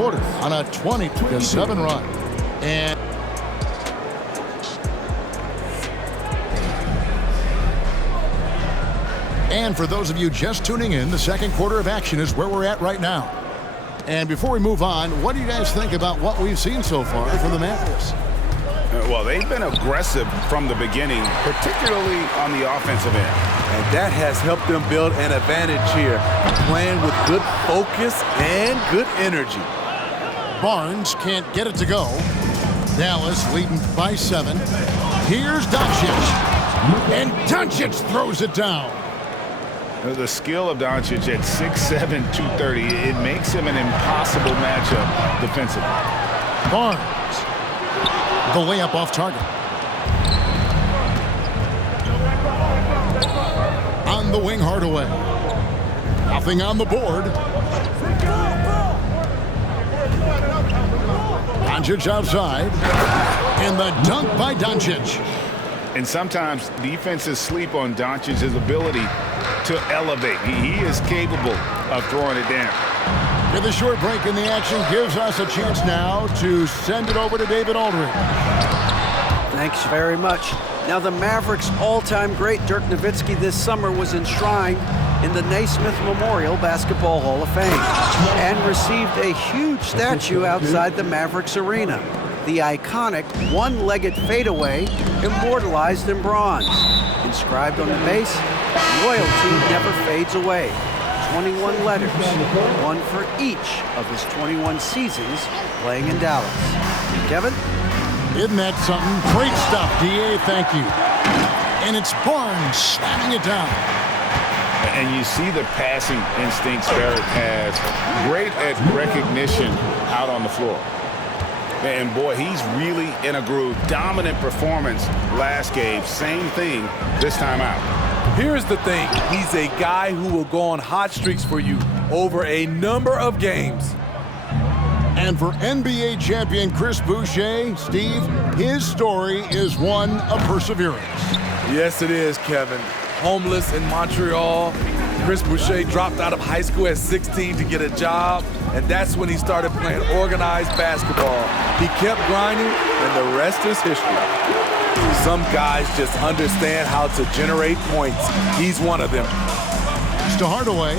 quarter on a 20-7 run. And for those of you just tuning in, the second quarter of action is where we're at right now. And before we move on, what do you guys think about what we've seen so far from the Mavericks? Well, they've been aggressive from the beginning, particularly on the offensive end. And that has helped them build an advantage here, playing with good focus and good energy. Barnes can't get it to go. Dallas leading by 7. Here's Doncic. And Doncic throws it down. The skill of Doncic at 6'7", 230, it makes him an impossible matchup defensively. Barnes, the layup off target. On the wing, Hardaway. Nothing on the board. Doncic outside. And the dunk by Doncic. And sometimes defenses sleep on Doncic's ability to elevate. He is capable of throwing it down. With a short break in the action gives us a chance now to send it over to David Aldridge. Thanks very much. Now the Mavericks' all-time great Dirk Nowitzki this summer was enshrined in the Naismith Memorial Basketball Hall of Fame and received a huge statue outside the Mavericks arena. The iconic one-legged fadeaway immortalized in bronze. Inscribed on the base, loyalty never fades away. 21 letters, one for each of his 21 seasons playing in Dallas. Kevin? Isn't that something? Great stuff, D.A. Thank you. And it's Barnes slamming it down. And you see the passing instincts Barrett has. Great at recognition out on the floor. And boy, he's really in a groove. Dominant performance last game. Same thing this time out. Here's the thing. He's a guy who will go on hot streaks for you over a number of games. And for NBA champion Chris Boucher, Steve, his story is one of perseverance. Yes, it is, Kevin. Homeless in Montreal, Chris Boucher dropped out of high school at 16 to get a job, and that's when he started playing organized basketball. He kept grinding, and the rest is history. Some guys just understand how to generate points. He's one of them. To Hardaway.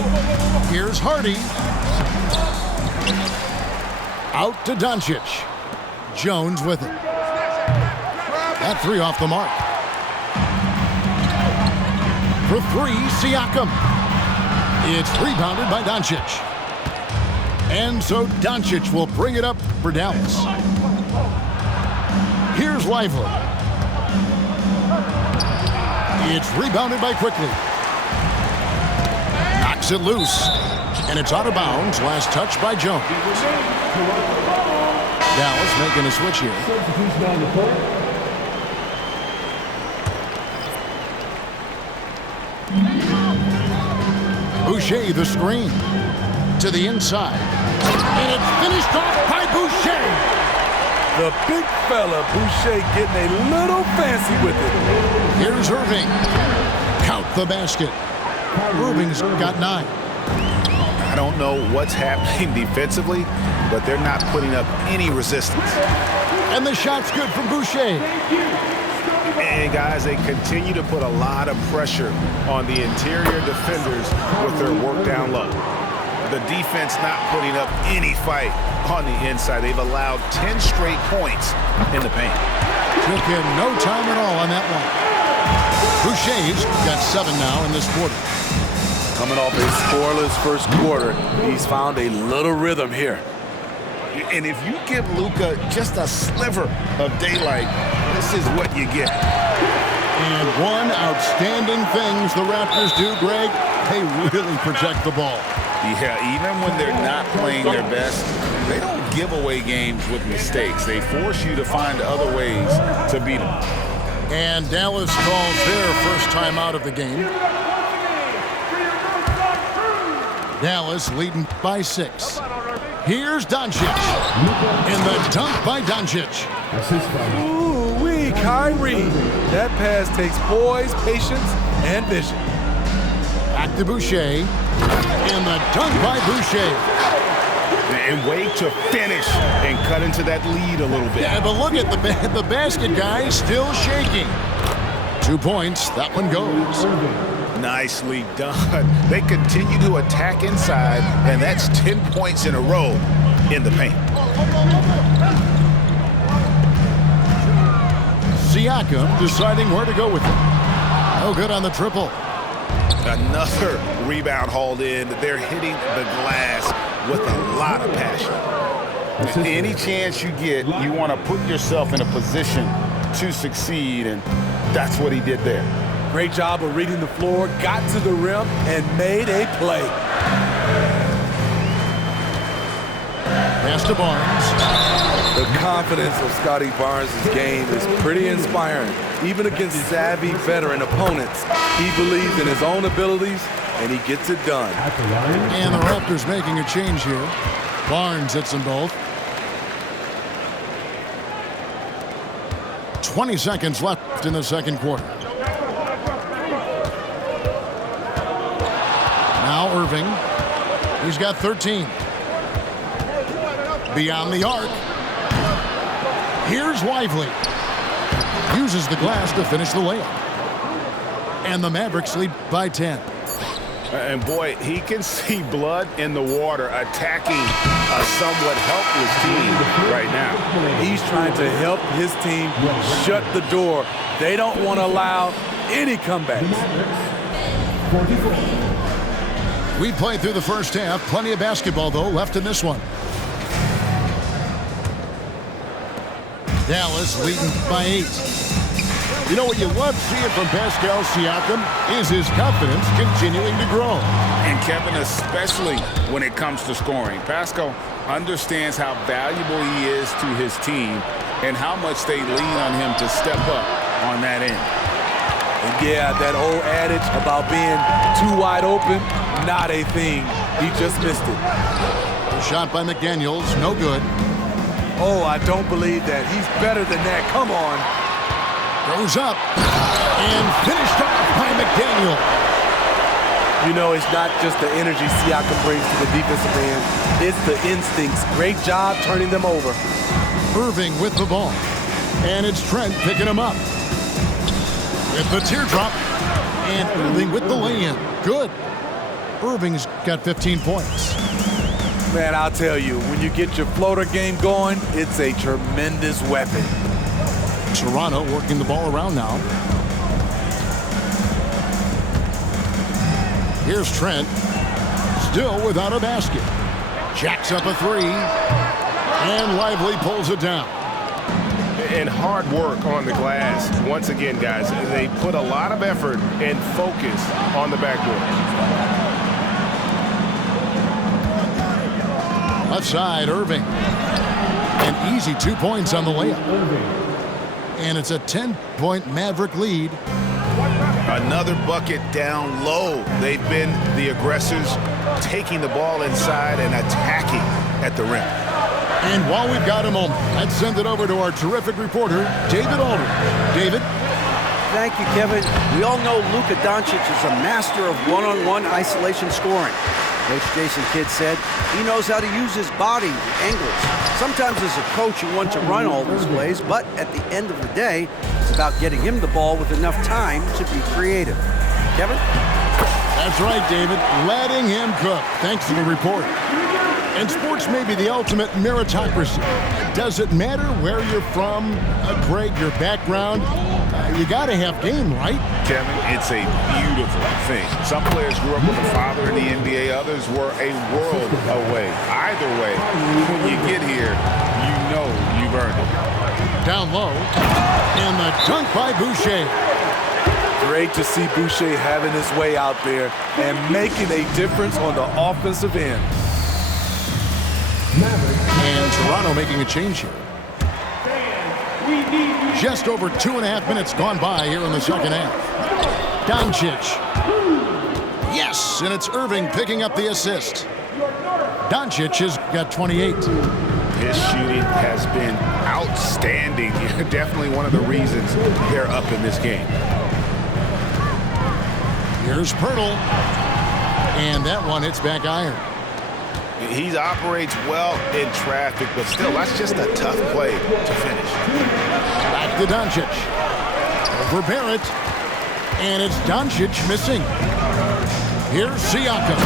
Here's Hardy. Out to Doncic. Jones with it. That three off the mark. For 3, Siakam. It's rebounded by Doncic. And so Doncic will bring it up for Dallas. Here's Lively. It's rebounded by Quickly. Knocks it loose. And it's out of bounds. Last touch by Jones. Dallas making a switch here. Boucher the screen. To the inside. And it's finished off by Boucher. The big fella, Boucher, getting a little fancy with it. Here's Irving. Count the basket. Irving's got 9. I don't know what's happening defensively, but they're not putting up any resistance. And the shot's good from Boucher. And guys, they continue to put a lot of pressure on the interior defenders with their work down low. The defense not putting up any fight on the inside. They've allowed 10 straight points in the paint. Took him no time at all on that one. Boucher's got 7 now in this quarter. Coming off a scoreless first quarter, he's found a little rhythm here. And if you give Luka just a sliver of daylight, this is what you get. And one outstanding things the Raptors do, Greg, they really protect the ball. Yeah, even when they're not playing their best, they don't give away games with mistakes. They force you to find other ways to beat them. And Dallas calls their first time out of the game. Dallas leading by 6. Here's Doncic. And the dunk by Doncic. Ooh-wee, Kyrie. That pass takes poise, patience, and vision. Back to Boucher. And the dunk by Boucher. And wait to finish and cut into that lead a little bit. Yeah, but look at the basket, guys, still shaking. 2 points. That one goes. Nicely done. They continue to attack inside, and that's 10 points in a row in the paint. Siakam deciding where to go with it. No good on the triple. Another rebound hauled in. They're hitting the glass with a lot of passion. Any chance you get, you want to put yourself in a position to succeed, and that's what he did there. Great job of reading the floor, got to the rim, and made a play. Pass to Barnes. The confidence of Scotty Barnes' game is pretty inspiring. Even against savvy veteran opponents, he believes in his own abilities, and he gets it done. And the Raptors making a change here. Barnes hits them both. 20 seconds left in the second quarter. Now Irving. He's got 13. Beyond the arc. Here's Lively. Uses the glass to finish the layup. And the Mavericks lead by 10. And boy, he can see blood in the water attacking a somewhat helpless team right now. He's trying to help his team shut the door. They don't want to allow any comebacks. We played through the first half. Plenty of basketball, though, left in this one. Dallas leading by 8. You know what you love seeing from Pascal Siakam is his confidence continuing to grow. And Kevin, especially when it comes to scoring. Pascal understands how valuable he is to his team and how much they lean on him to step up on that end. And yeah, that old adage about being too wide open, not a thing. He just missed it. Shot by McDaniels, no good. Oh, I don't believe that. He's better than that. Come on. Goes up and finished off by McDaniel. You know, it's not just the energy Siakam brings to the defensive end. It's the instincts. Great job turning them over. Irving with the ball. And it's Trent picking him up. With the teardrop. And Irving with the lay-in. Good. Irving's got 15 points. Man, I'll tell you, when you get your floater game going, it's a tremendous weapon. Toronto working the ball around now. Here's Trent. Still without a basket. Jacks up a three. And Lively pulls it down. And hard work on the glass. Once again, guys, they put a lot of effort and focus on the backboard. Left side, Irving. An easy 2 points on the layup. And it's a 10-point Maverick lead. Another bucket down low. They've been the aggressors, taking the ball inside and attacking at the rim. And while we've got a moment, let's send it over to our terrific reporter, David Aldridge. David? Thank you, Kevin. We all know Luka Doncic is a master of one-on-one isolation scoring. Coach Jason Kidd said he knows how to use his body, angles. Sometimes as a coach you want to run all those plays, but at the end of the day, it's about getting him the ball with enough time to be creative. Kevin? That's right, David. Letting him cook. Thanks for the report. And sports may be the ultimate meritocracy. Does it matter where you're from, Greg, your background? You got to have game, right? Kevin, it's a beautiful thing. Some players grew up with a father in the NBA. Others were a world away. Either way, when you get here, you know you've earned it. Down low. And the dunk by Boucher. Great to see Boucher having his way out there and making a difference on the offensive end. And Toronto making a change here. Just over 2.5 minutes gone by here in the second half. Doncic. Yes, and it's Irving picking up the assist. Doncic has got 28. His shooting has been outstanding. Definitely one of the reasons they're up in this game. Here's Pirtle. And that one hits back iron. He operates well in traffic, but still, that's just a tough play to finish. Back to Doncic. Over Barrett. And it's Doncic missing. Here's Siakam.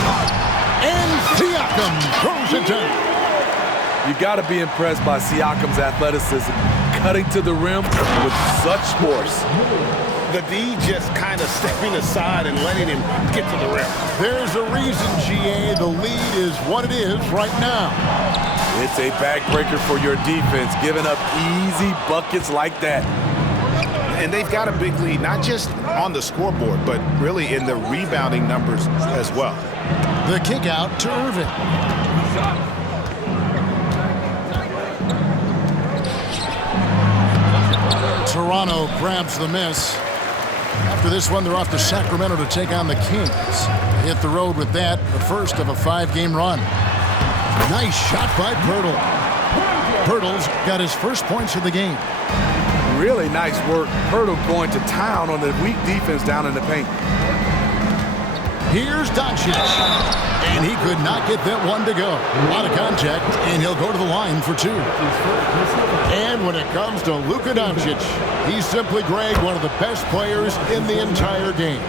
And Siakam throws it down. You got to be impressed by Siakam's athleticism, cutting to the rim with such force. The D just kind of stepping aside and letting him get to the rim. There's a reason, GA. The lead is what it is right now. It's a backbreaker for your defense, giving up easy buckets like that. And they've got a big lead, not just on the scoreboard, but really in the rebounding numbers as well. The kick out to Irving. Toronto grabs the miss. After this one, they're off to Sacramento to take on the Kings. They hit the road with that, the first of a 5-game run. Nice shot by Poeltl. Poeltl's got his first points of the game. Really nice work. Poeltl going to town on the weak defense down in the paint. Here's Doncic. And he could not get that one to go. A lot of contact, and he'll go to the line for 2. And when it comes to Luka Doncic, he's simply, Greg, one of the best players in the entire game.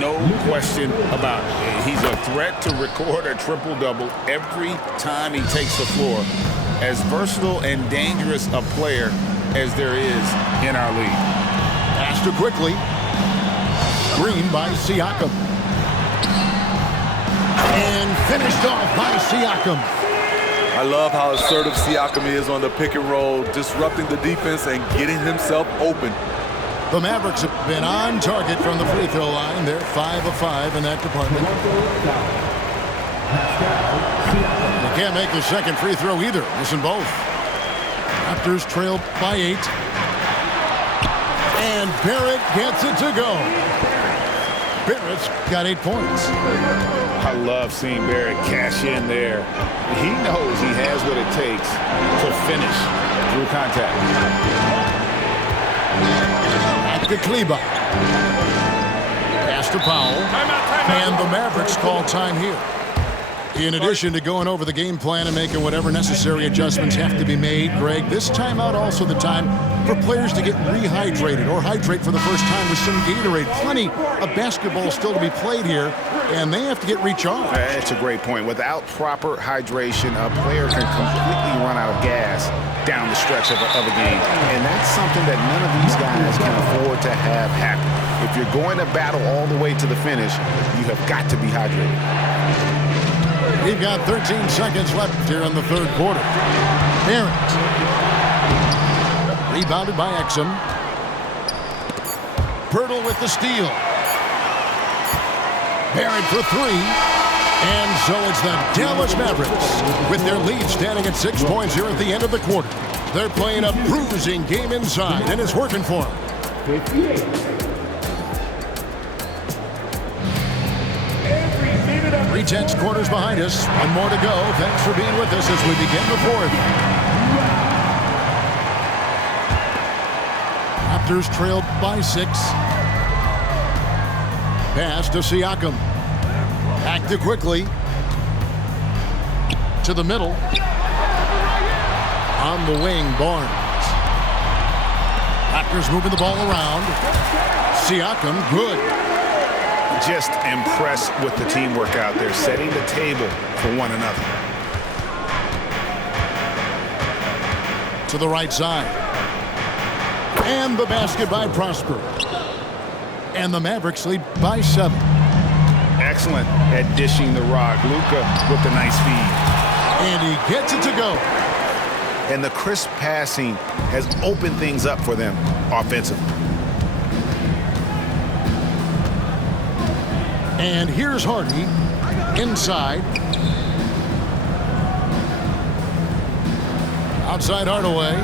No question about it. He's a threat to record a triple-double every time he takes the floor. As versatile and dangerous a player as there is in our league. Pass to quickly. Green by Siakam. And finished off by Siakam. I love how assertive Siakam is on the pick and roll, disrupting the defense and getting himself open. The Mavericks have been on target from the free throw line. They're 5 of 5 in that department. They can't make the second free throw either. Missing both. Raptors trail by 8. And Barrett gets it to go. Barrett's got 8 points. I love seeing Barrett cash in there. He knows he has what it takes to finish through contact. Back to Kleber. Pass to Powell. And the Mavericks call time here. In addition to going over the game plan and making whatever necessary adjustments have to be made, Greg, this timeout also the time for players to get rehydrated or hydrate for the first time with some Gatorade. Plenty of basketball still to be played here, and they have to get recharged. That's a great point. Without proper hydration, a player can completely run out of gas down the stretch of a game. And that's something that none of these guys can afford to have happen. If you're going to battle all the way to the finish, you have got to be hydrated. We've got 13 seconds left here in the third quarter. Barrett. Rebounded by Exum. Poeltl with the steal. Barrett for 3. And so it's the Dallas Mavericks with their lead standing at 6 points here at the end of the quarter. They're playing a bruising game inside, and it's working for them. 3/10 quarters behind us. One more to go. Thanks for being with us as we begin the fourth. Raptors trailed by 6. Pass to Siakam. Back to quickly. To the middle. On the wing, Barnes. Raptors moving the ball around. Siakam, good. Just impressed with the teamwork out there, setting the table for one another. To the right side. And the basket by Prosper. And the Mavericks lead by 7. Excellent at dishing the rock. Luka with the nice feed. And he gets it to go. And the crisp passing has opened things up for them offensively. And here's Hardy inside. Outside Hardaway.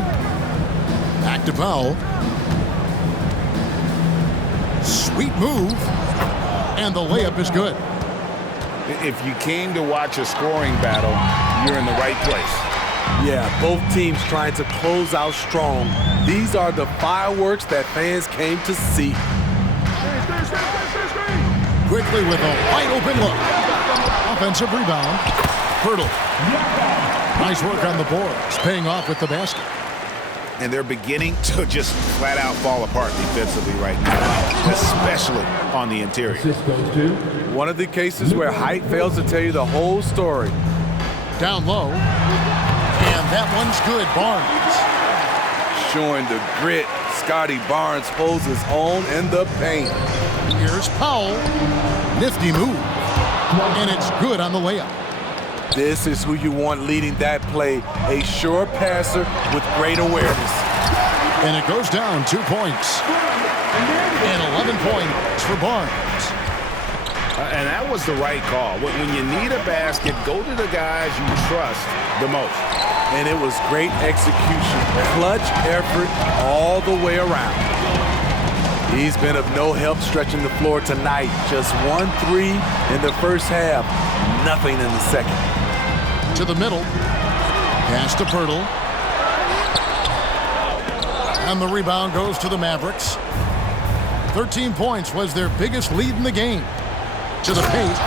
Back to Powell. Sweet move. And the layup is good. If you came to watch a scoring battle, you're in the right place. Yeah, both teams trying to close out strong. These are the fireworks that fans came to see. Quickly with a wide open look. Offensive rebound. Pirtle. Nice work on the boards, paying off with the basket. And they're beginning to just flat out fall apart defensively right now, especially on the interior. One of the cases where height fails to tell you the whole story. Down low. And that one's good, Barnes. Showing the grit, Scotty Barnes holds his own in the paint. Here's Powell. Nifty move. And it's good on the layup. This is who you want leading that play, a sure passer with great awareness. And it goes down 2 points. And 11 points for Barnes. And that was the right call. When you need a basket, go to the guys you trust the most. And it was great execution, clutch effort all the way around. He's been of no help stretching the floor tonight. Just 1 3 in the first half, nothing in the second. To the middle. Pass to Pirtle. And the rebound goes to the Mavericks. 13 points was their biggest lead in the game. To the paint.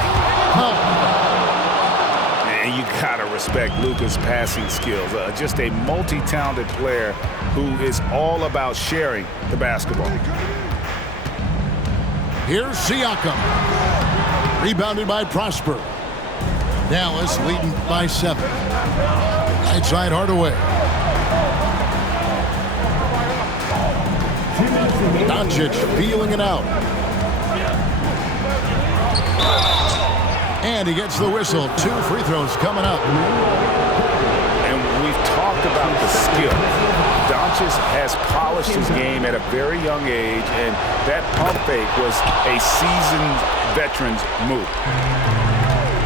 And you gotta respect Luka's passing skills. Just a multi-talented player who is all about sharing the basketball. Here's Siakam. Rebounded by Prosper. Dallas leading by 7. Right side Hardaway. Doncic feeling it out. And he gets the whistle. 2 free throws coming up. And we've talked about the skill. Doncic has polished his game at a very young age, and that pump fake was a seasoned veteran's move.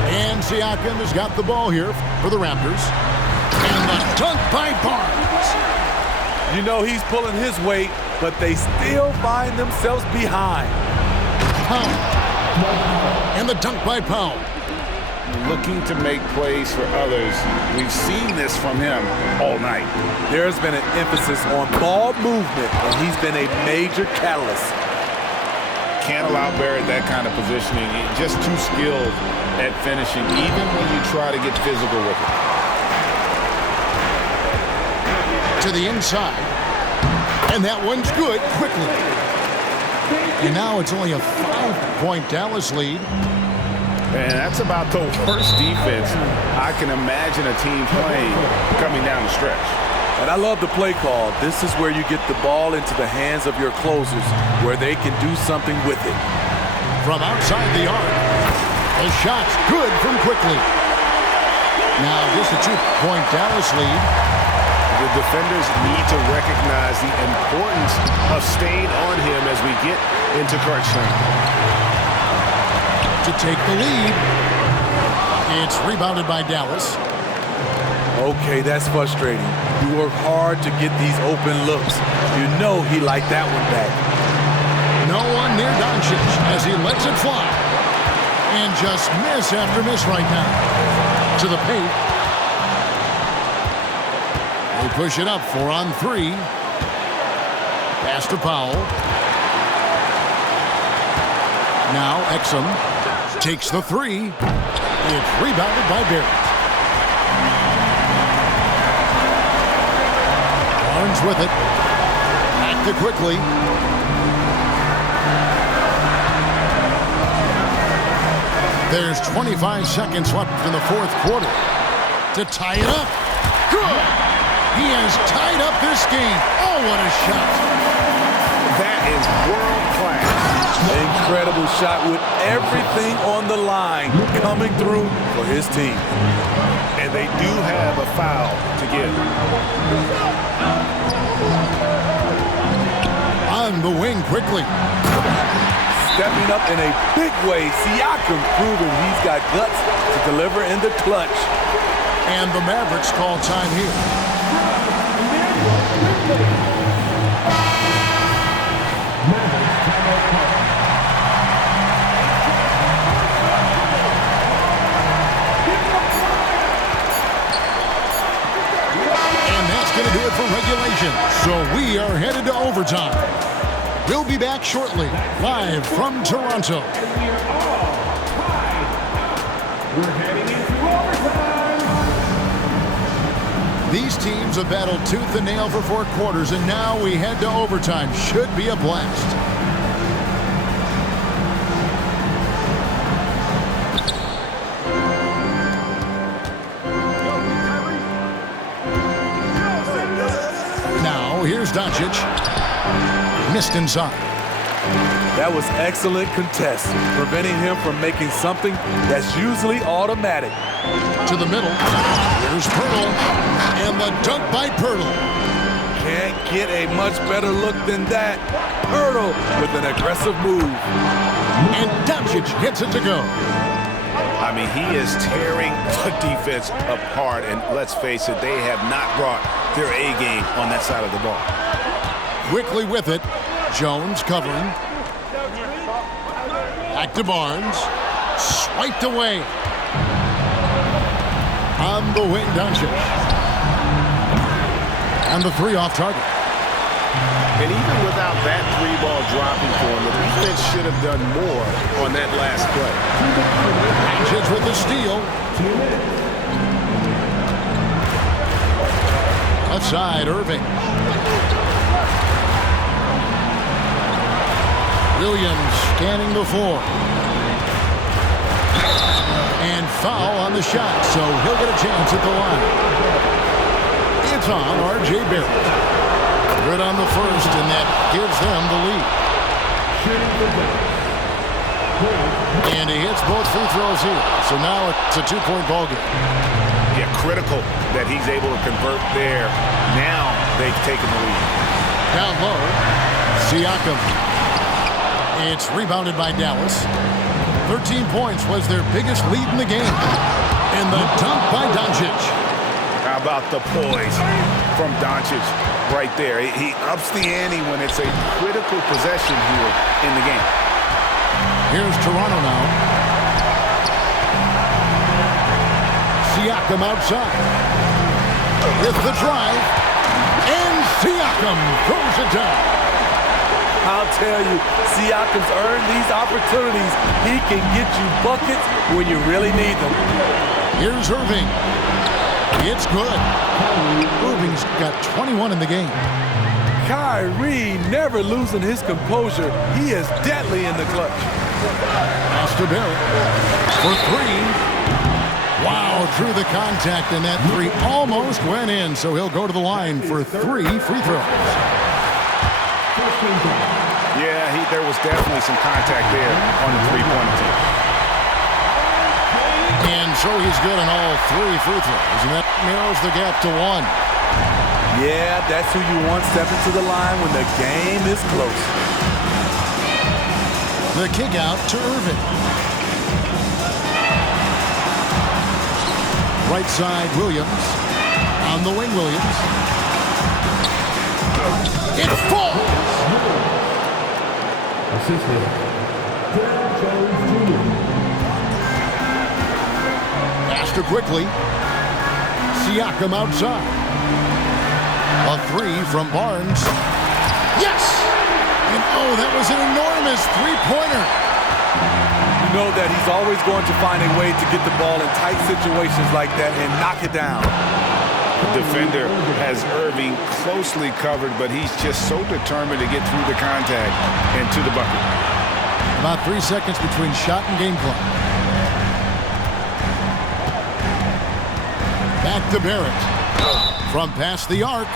And Siakam has got the ball here for the Raptors. And the dunk by Barnes. You know he's pulling his weight, but they still find themselves behind. And the dunk by Powell. Looking to make plays for others. We've seen this from him all night. There's been an emphasis on ball movement, and he's been a major catalyst. Can't allow Barrett that kind of positioning. Just too skilled at finishing, even when you try to get physical with it. To the inside. And that one's good quickly. And now it's only a 5-point Dallas lead. And that's about the worst defense I can imagine a team playing coming down the stretch. And I love the play call. This is where you get the ball into the hands of your closers, where they can do something with it. From outside the arc. The shot's good from quickly. Now just a 2-point Dallas lead. The defenders need to recognize the importance of staying on him as we get into crunch time. To take the lead. It's rebounded by Dallas. Okay, that's frustrating. You work hard to get these open looks. You know he liked that one back. No one near Doncic as he lets it fly. And just miss after miss right now. To the paint. They push it up 4 on 3. Pass to Powell. Now Exum takes the 3. It's rebounded by Barrett. Barnes with it. Back to quickly. There's 25 seconds left in the 4th quarter to tie it up. Good! He has tied up this game. Oh, what a shot. That is world-class. Incredible shot with everything on the line coming through for his team. And they do have a foul to give. On the wing quickly. Stepping up in a big way, Siakam proving he's got guts to deliver in the clutch. And the Mavericks call time here. And that's going to do it for regulation. So we are headed to overtime. We'll be back shortly, live from Toronto. We're heading into overtime. These teams have battled tooth and nail for 4 quarters, and now we head to overtime. Should be a blast. Now, here's Doncic. Missed inside. That was excellent contest, preventing him from making something that's usually automatic. To the middle. Here's Pirtle. And the dunk by Pirtle. Can't get a much better look than that. Pirtle with an aggressive move. And Doncic gets it to go. I mean, he is tearing the defense apart. And let's face it, they have not brought their A game on that side of the ball. Quickly with it. Jones covering. Back to Barnes. Swiped away. On the wing, Doncic. And the 3 off target. And even without that 3-ball dropping for him, the defense should have done more on that last play. Doncic with the steal. Left side, Irving. Williams scanning the floor. And foul on the shot, so he'll get a chance at the line. It's on R.J. Barrett. Good on the first, and that gives them the lead. And he hits both free throws here, so now it's a 2-point ball game. Yeah, critical that he's able to convert there. Now they've taken the lead. Down low, Siakam. It's rebounded by Dallas. 13 points was their biggest lead in the game. And the dunk by Doncic. How about the poise from Doncic right there? He ups the ante when it's a critical possession here in the game. Here's Toronto now. Siakam outside. With the drive. And Siakam throws it down. I'll tell you, Siakam's earned these opportunities. He can get you buckets when you really need them. Here's Irving. It's good. Irving's got 21 in the game. Kyrie never losing his composure. He is deadly in the clutch. Pass to Barrett for 3. Wow, through the contact, and that 3 almost went in, so he'll go to the line for 3 free throws. Yeah, there was definitely some contact there on the three-point attempt. And so he's good on all 3 free throws, and that narrows the gap to 1. Yeah, that's who you want stepping to the line when the game is close. The kick out to Irving. Right side, Williams. On the wing, Williams. It falls! Faster quickly. Siakam outside. A 3 from Barnes. Yes! And oh, that was an enormous 3-pointer. You know that he's always going to find a way to get the ball in tight situations like that and knock it down. The defender has Irving closely covered, but he's just so determined to get through the contact and to the bucket. About 3 seconds between shot and game clock. Back to Barrett. From past the arc.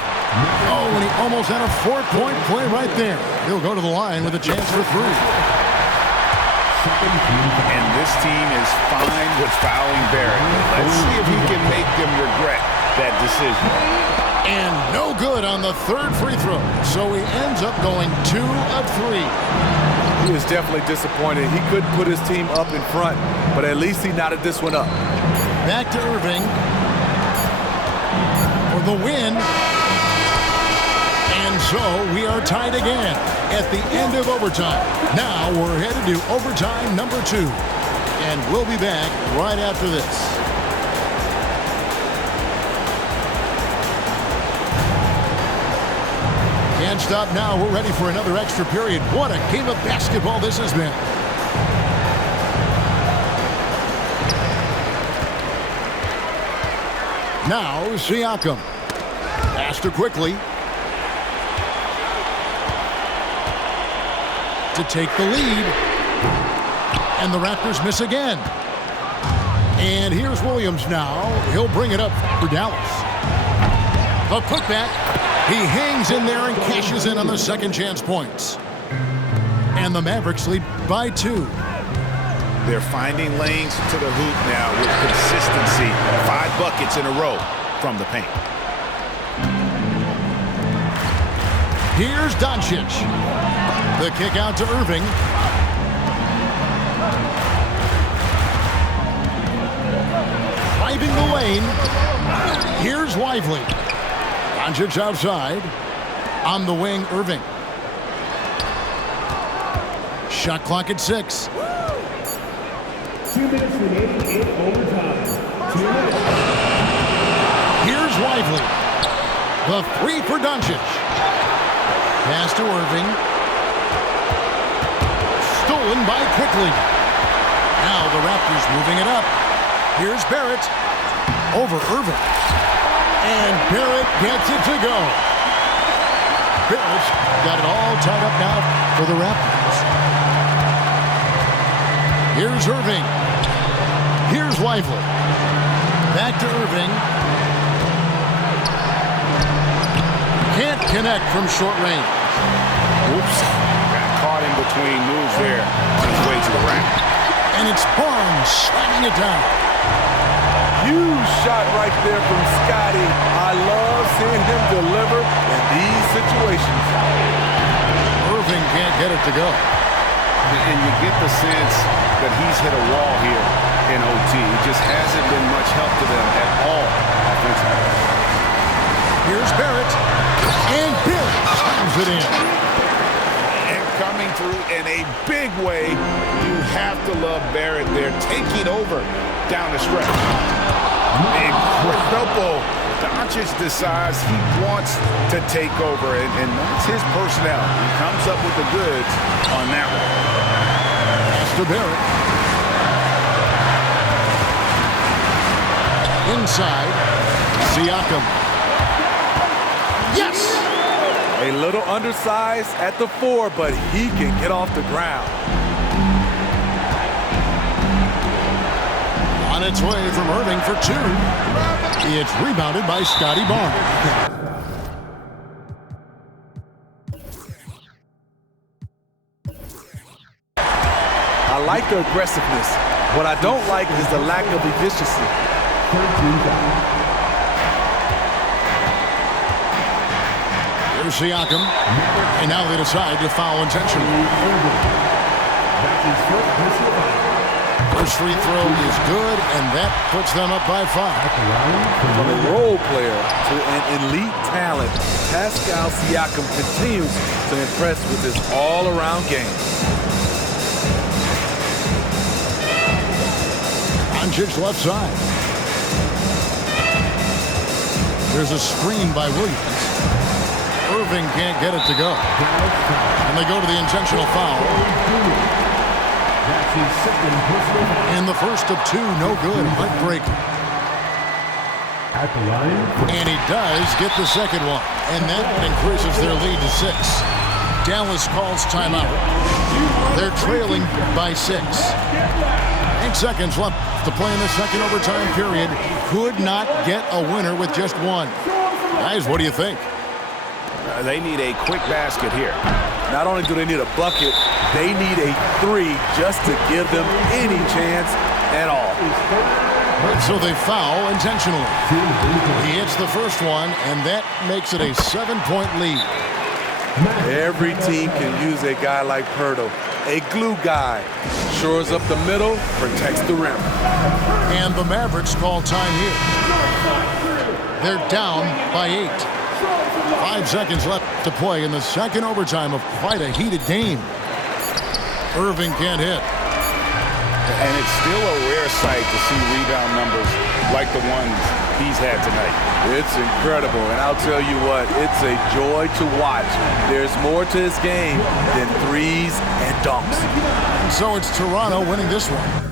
Oh, and he almost had a 4-point play right there. He'll go to the line with a chance for 3. And this team is fine with fouling Barrett. Let's see if he can make them regret that decision. And no good on the 3rd free throw. So he ends up going 2 of 3. He was definitely disappointed. He couldn't put his team up in front, but at least he knotted this one up. Back to Irving. For the win. And so we are tied again at the end of overtime. Now we're headed to overtime number 2. And we'll be back right after this. Can't stop now. We're ready for another extra period. What a game of basketball this has been. Now Siakam. to quickly to take the lead. And the Raptors miss again. And here's Williams now. He'll bring it up for Dallas. The putback. He hangs in there and cashes in on the second chance points. And the Mavericks lead by 2. They're finding lanes to the hoop now with consistency. 5 buckets in a row from the paint. Here's Doncic. The kick out to Irving. Driving the lane. Here's Lively. Doncic outside. On the wing, Irving. Shot clock at 6. 2 minutes remaining in overtime. 2 minutes. Here's Lively. The 3 for Doncic. Pass to Irving. Stolen by Quickly. Now the Raptors moving it up. Here's Barrett. Over Irving. And Barrett gets it to go. Barrett's got it all tied up now for the Raptors. Here's Irving. Here's Lively. Back to Irving. Can't connect from short range. Oops. Got caught in between moves there on his way to the rack. And it's Barnes slamming it down. Huge shot right there from Scotty. I love seeing him deliver in these situations. Irving can't get it to go. And you get the sense that he's hit a wall here in OT. It just hasn't been much help to them at all offensively. Here's Barrett. And Barrett slams it in. And coming through in a big way, you have to love Barrett there, taking over down the stretch. Incredible. Doncic decides he wants to take over, and that's his personnel. He comes up with the goods on that one. Pass to Barrett. Inside. Siakam. Yes! A little undersized at the 4, but he can get off the ground. On its way from Irving for 2. It's rebounded by Scotty Barnes. I like the aggressiveness. What I don't like is the lack of efficiency. Here's Siakam. And now they decide to foul intentionally. First free throw is good, and that puts them up by 5. From a role player to an elite talent, Pascal Siakam continues to impress with his all-around game. Doncic left side. There's a screen by Williams. Irving can't get it to go. And they go to the intentional foul. That's his second personal foul. In the first of 2, no good. Heartbreaker. At the line. And he does get the second one. And that increases their lead to 6. Dallas calls timeout. They're trailing by 6. 8 seconds left to play in the second overtime period. Could not get a winner with just 1. Guys, what do you think? They need a quick basket here. Not only do they need a bucket, they need a 3 just to give them any chance at all. So they foul intentionally. He hits the first one, and that makes it a 7-point lead. Every team can use a guy like Pirtle, a glue guy. Shores up the middle, protects the rim. And the Mavericks call time here. They're down by 8. 5 seconds left to play in the second overtime of quite a heated game. Irving can't hit. And it's still a rare sight to see rebound numbers like the ones he's had tonight. It's incredible, and I'll tell you what, it's a joy to watch. There's more to his game than threes and dunks. So it's Toronto winning this one.